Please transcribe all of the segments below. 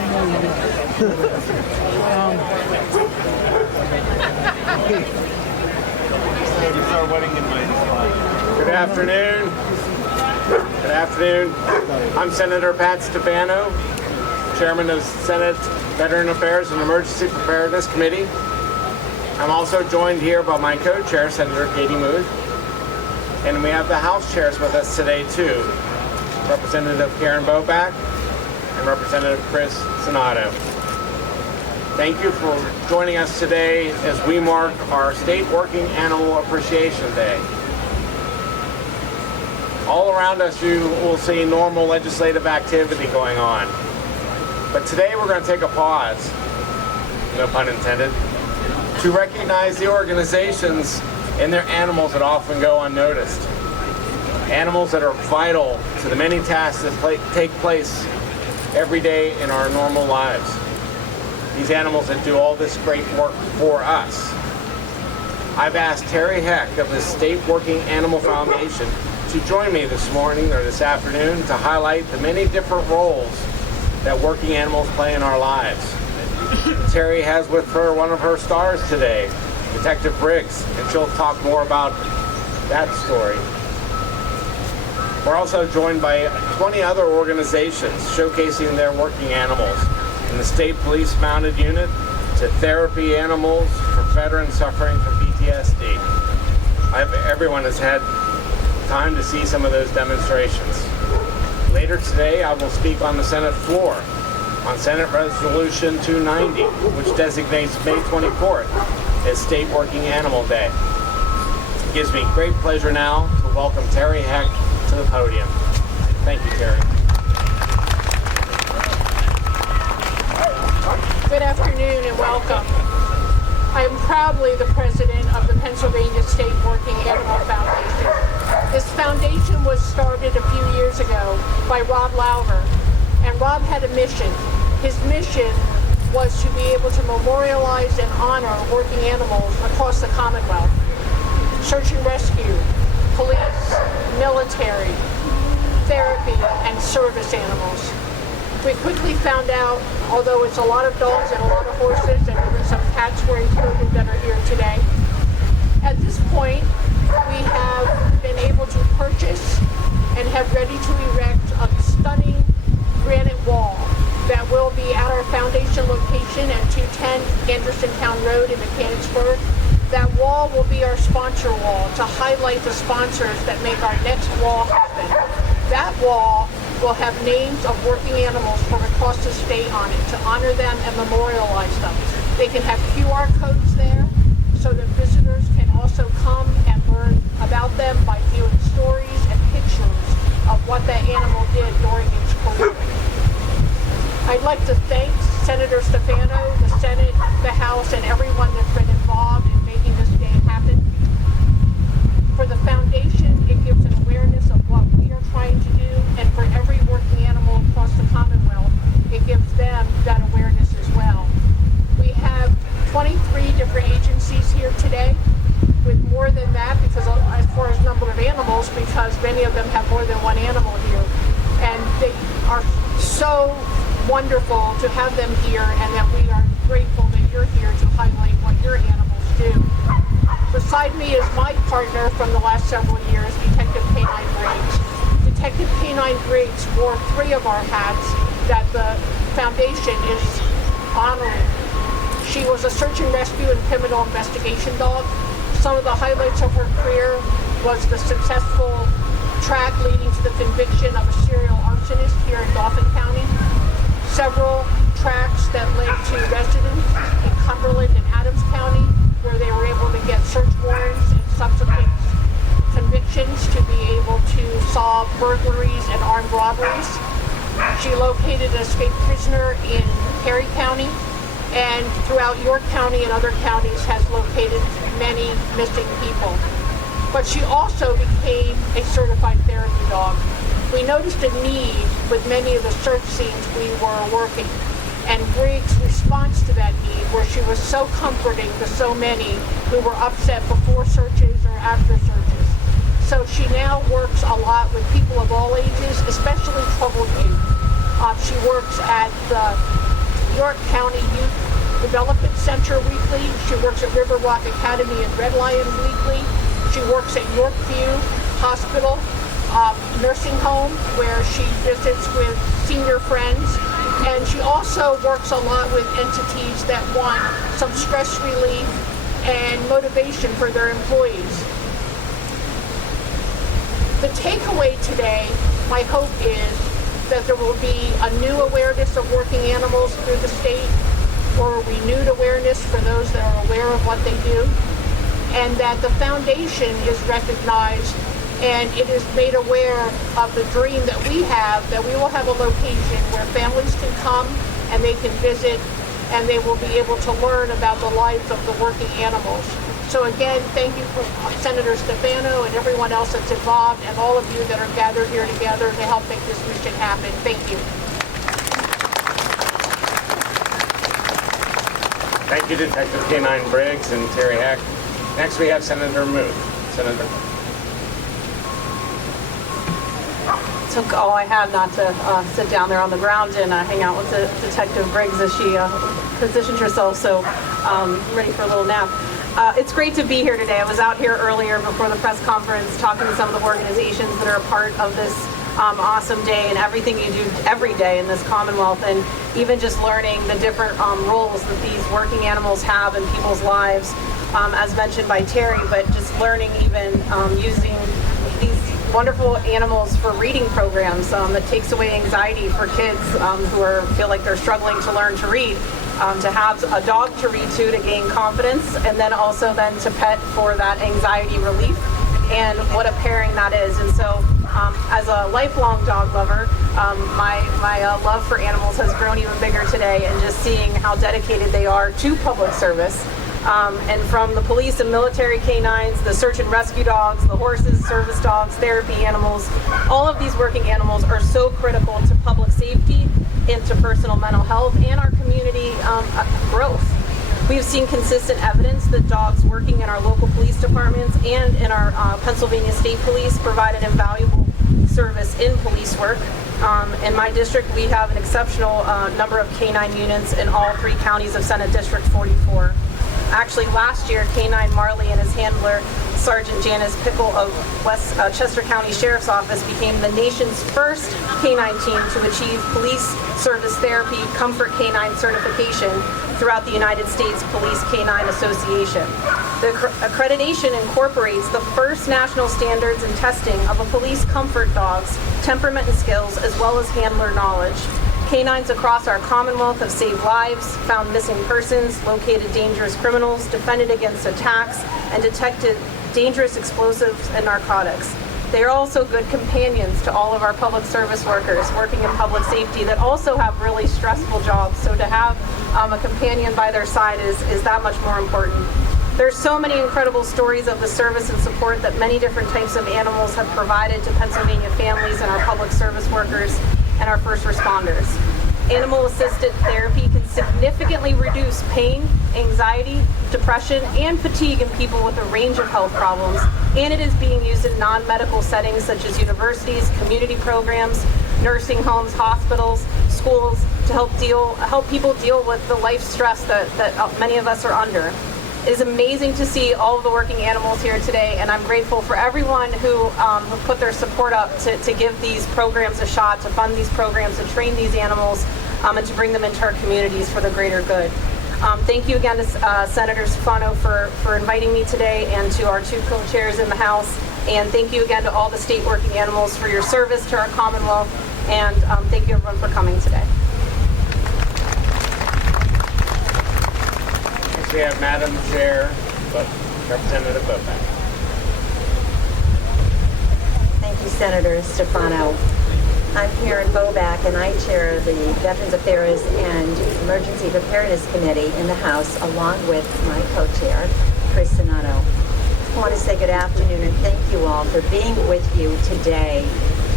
Good afternoon. Good afternoon. I'm Senator Pat Stefano, Chairman of Senate Veteran Affairs and Emergency Preparedness Committee. I'm also joined here by my co-chair, Senator Katie Muth. And we have the House chairs with us today too, Representative Karen Boback and Representative Chris Sonato. Thank you for joining us today as we mark our State Working Animal Appreciation Day. All around us you will see normal legislative activity going on. But today we're going to take a pause, no pun intended, to recognize the organizations and their animals that often go unnoticed. Animals that are vital to the many tasks that take place every day in our normal lives. These animals that do all this great work for us. I've asked Terry Heck of the State Working Animal Foundation to join me this morning or this afternoon to highlight the many different roles that working animals play in our lives. Terry has with her one of her stars today, Detective Briggs, and she'll talk more about that story. We're also joined by 20 other organizations showcasing their working animals, from the State Police Mounted Unit to therapy animals for veterans suffering from PTSD. Everyone has had time to see some of those demonstrations. Later today, I will speak on the Senate floor on Senate Resolution 290, which designates May 24th as State Working Animal Day. It gives me great pleasure now to welcome Terry Heck to the podium. Thank you, Terry. Good afternoon and welcome. I am proudly the president of the Pennsylvania State Working Animal Foundation. This foundation was started a few years ago by Rob Lauver, and Rob had a mission. His mission was to be able to memorialize and honor working animals across the Commonwealth. Search and rescue, police, military, therapy, and service animals. We quickly found out, although it's a lot of dogs and a lot of horses and even some cats wearing children that are here today, at this point we have been able to purchase and have ready to erect a stunning granite wall that will be at our foundation location at 210 Andersontown Road in Mechanicsburg. That wall will be our sponsor wall to highlight the sponsors that make our next wall happen. That wall will have names of working animals from across the state on it to honor them and memorialize them. They can have QR codes there so that visitors can also come and learn about them by viewing stories and pictures of what that animal did during its career. I'd like to thank Senator Stefano, the Senate, the House, and everyone that's been involved in making this day happen. For the foundation, it gives an awareness of what we are trying to do, and for every working animal across the Commonwealth, it gives them that awareness as well. We have 23 different agencies here today, with more than that because as far as number of animals, because many of them have more than one animal here. And they are so wonderful to have them here, and that we are grateful that you're here to highlight what your animals do. Beside me is my partner from the last several years, Detective Canine Briggs. Detective Canine Briggs wore 3 of our hats that the foundation is honoring. She was a search and rescue and criminal investigation dog. Some of the highlights of her career was the successful track leading to the conviction of a serial arsonist here in Dauphin County. Several tracks that led to residents in Cumberland and Adams County, where they were able to get search warrants and subsequent convictions to be able to solve burglaries and armed robberies. She located an escaped prisoner in Perry County, and throughout York County and other counties has located many missing people. But she also became a certified therapy dog. We noticed a need with many of the search scenes we were working, and Briggs' response to that need, where she was so comforting to so many who were upset before searches or after searches. So she now works a lot with people of all ages, especially troubled youth. She works at the York County Youth Development Center weekly. She works at Riverwalk Academy and Red Lion weekly. She works at Yorkview Hospital nursing home where she visits with senior friends. And she also works a lot with entities that want some stress relief and motivation for their employees. The takeaway today, my hope is that there will be a new awareness of working animals through the state, or renewed awareness for those that are aware of what they do, and that the foundation is recognized and it is made aware of the dream that we have, that we will have a location where families can come and they can visit and they will be able to learn about the lives of the working animals. So again, thank you for Senator Stefano and everyone else that's involved and all of you that are gathered here together to help make this mission happen. Thank you. Thank you, Detective K-9 Briggs and Terry Heck. Next we have Senator Muth. Senator. Took all I had not to sit down there on the ground and hang out with Detective Briggs as she positioned herself, so ready for a little nap. It's great to be here today. I was out here earlier before the press conference talking to some of the organizations that are a part of this awesome day and everything you do every day in this Commonwealth, and even just learning the different roles that these working animals have in people's lives, as mentioned by Terry, but just learning even using these wonderful animals for reading programs that takes away anxiety for kids who feel like they're struggling to learn to read. To have a dog to read to gain confidence, and then also then to pet for that anxiety relief, and what a pairing that is. And so as a lifelong dog lover, my love for animals has grown even bigger today, and just seeing how dedicated they are to public service. And from the police and military canines, the search and rescue dogs, the horses, service dogs, therapy animals, all of these working animals are so critical to public safety, into personal mental health, and our community growth. We've seen consistent evidence that dogs working in our local police departments and in our Pennsylvania State Police provide an invaluable service in police work. In my district, we have an exceptional number of canine units in all 3 counties of Senate District 44. Actually, last year, K-9 Marley and his handler, Sergeant Janice Pickle of West Chester County Sheriff's Office, became the nation's first K-9 team to achieve Police Service Therapy Comfort K-9 certification throughout the United States Police K-9 Association. The accreditation incorporates the first national standards and testing of a police comfort dog's temperament and skills, as well as handler knowledge. Canines across our Commonwealth have saved lives, found missing persons, located dangerous criminals, defended against attacks, and detected dangerous explosives and narcotics. They are also good companions to all of our public service workers working in public safety that also have really stressful jobs. So to have a companion by their side is that much more important. There's so many incredible stories of the service and support that many different types of animals have provided to Pennsylvania families and our public service workers and our first responders. Animal-assisted therapy can significantly reduce pain, anxiety, depression, and fatigue in people with a range of health problems, and it is being used in non-medical settings such as universities, community programs, nursing homes, hospitals, schools, to help people deal with the life stress that many of us are under. It is amazing to see all of the working animals here today, and I'm grateful for everyone who put their support up to give these programs a shot, to fund these programs, to train these animals, and to bring them into our communities for the greater good. Thank you again to Senator Stefano for inviting me today, and to our 2 co-chairs in the House. And thank you again to all the state working animals for your service to our Commonwealth. And thank you everyone for coming today. We have Madam Chair, Representative Bowback. Thank you, Senator Stefano. I'm here in Bowback, and I chair the Veterans Affairs and Emergency Preparedness Committee in the House, along with my co-chair, Chris Sonato. I want to say good afternoon and thank you all for being with you today.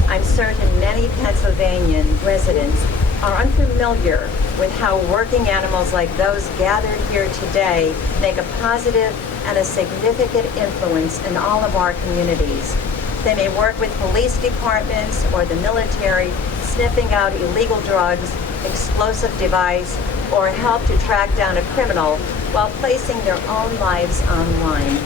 I'm certain many Pennsylvania residents are unfamiliar with how working animals like those gathered here today make a positive and a significant influence in all of our communities. They may work with police departments or the military, sniffing out illegal drugs, explosive device, or help to track down a criminal while placing their own lives online.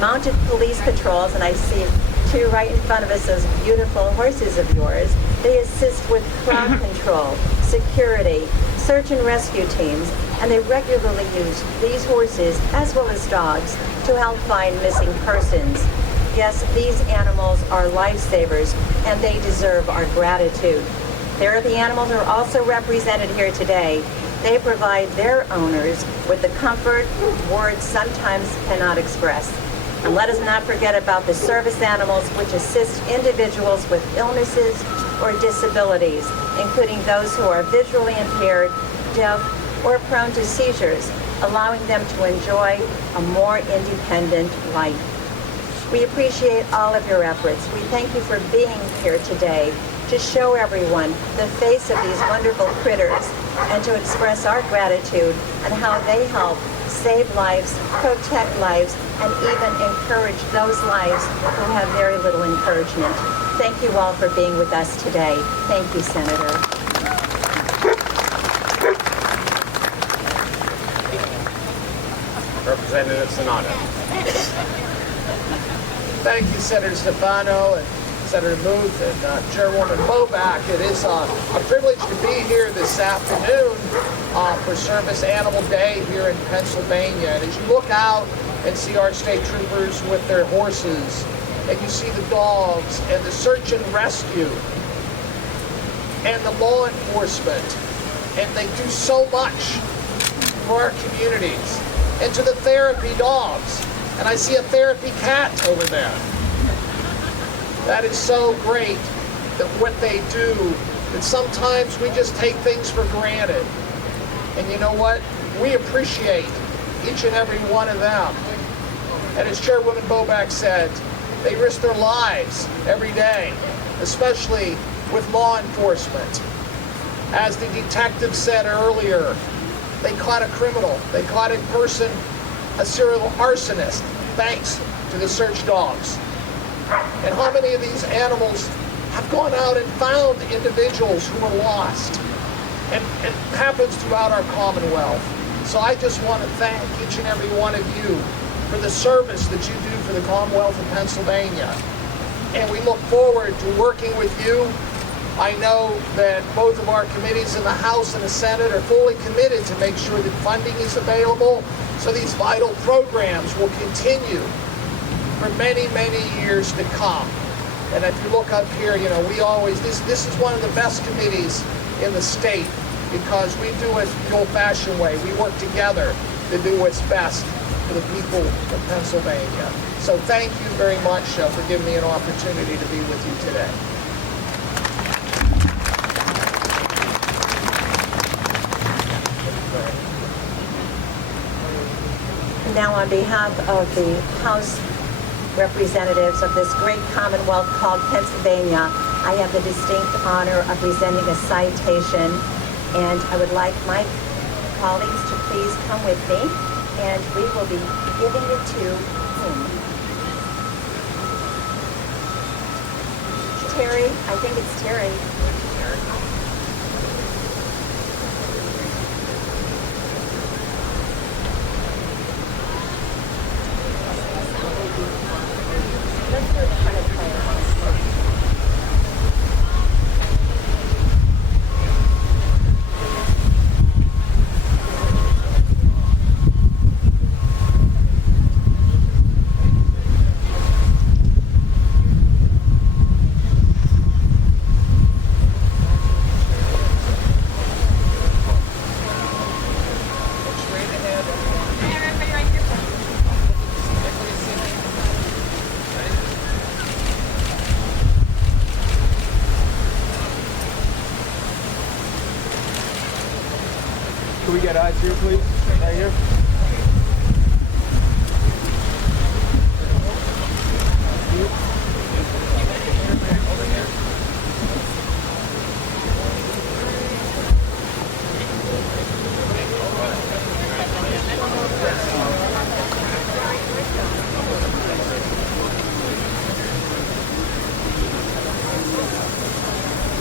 Mounted police patrols, and I see two right in front of us, those beautiful horses of yours, they assist with crowd control, security, search and rescue teams, and they regularly use these horses, as well as dogs, to help find missing persons. Yes, these animals are lifesavers, and they deserve our gratitude. Therapy animals are also represented here today. They provide their owners with the comfort words sometimes cannot express. And let us not forget about the service animals, which assist individuals with illnesses or disabilities, including those who are visually impaired, deaf, or prone to seizures, allowing them to enjoy a more independent life. We appreciate all of your efforts. We thank you for being here today to show everyone the face of these wonderful critters and to express our gratitude and how they help save lives, protect lives, and even encourage those lives who have very little encouragement. Thank you all for being with us today. Thank you, Senator. Representative Stefano. Thank you, Senator Stefano and Senator Booth and Chairwoman Bobak. It is a privilege to be here this afternoon for Service Animal Day here in Pennsylvania. And as you look out and see our state troopers with their horses, and you see the dogs and the search and rescue and the law enforcement, and they do so much for our communities, and to the therapy dogs. And I see a therapy cat over there. That is so great that what they do, that sometimes we just take things for granted. And you know what? We appreciate each and every one of them. And as Chairwoman Bobak said, they risk their lives every day, especially with law enforcement. As the detective said earlier, they caught a criminal. They caught a person, a serial arsonist, thanks to the search dogs. And how many of these animals have gone out and found individuals who are lost? And it happens throughout our Commonwealth. So I just want to thank each and every one of you for the service that you do for the Commonwealth of Pennsylvania. And we look forward to working with you. I know that both of our committees in the House and the Senate are fully committed to make sure that funding is available so these vital programs will continue for many, many years to come. And if you look up here, you know, we always, this is one of the best committees in the state because we do it the old-fashioned way. We work together to do what's best for the people of Pennsylvania. So thank you very much for giving me an opportunity to be with you today. Now, on behalf of the House representatives of this great Commonwealth called Pennsylvania, I have the distinct honor of presenting a citation, and I would like my colleagues to please come with me, and we will be giving it to whom? Terry, I think it's Terry. Let's do it in front of Claire. Can we get eyes here, please? Right here.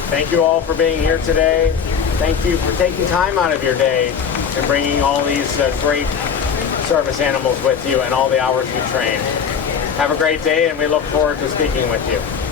Thank you all for being here today. Thank you for taking time out of your day and bringing all these great service animals with you and all the hours you train. Have a great day, and we look forward to speaking with you.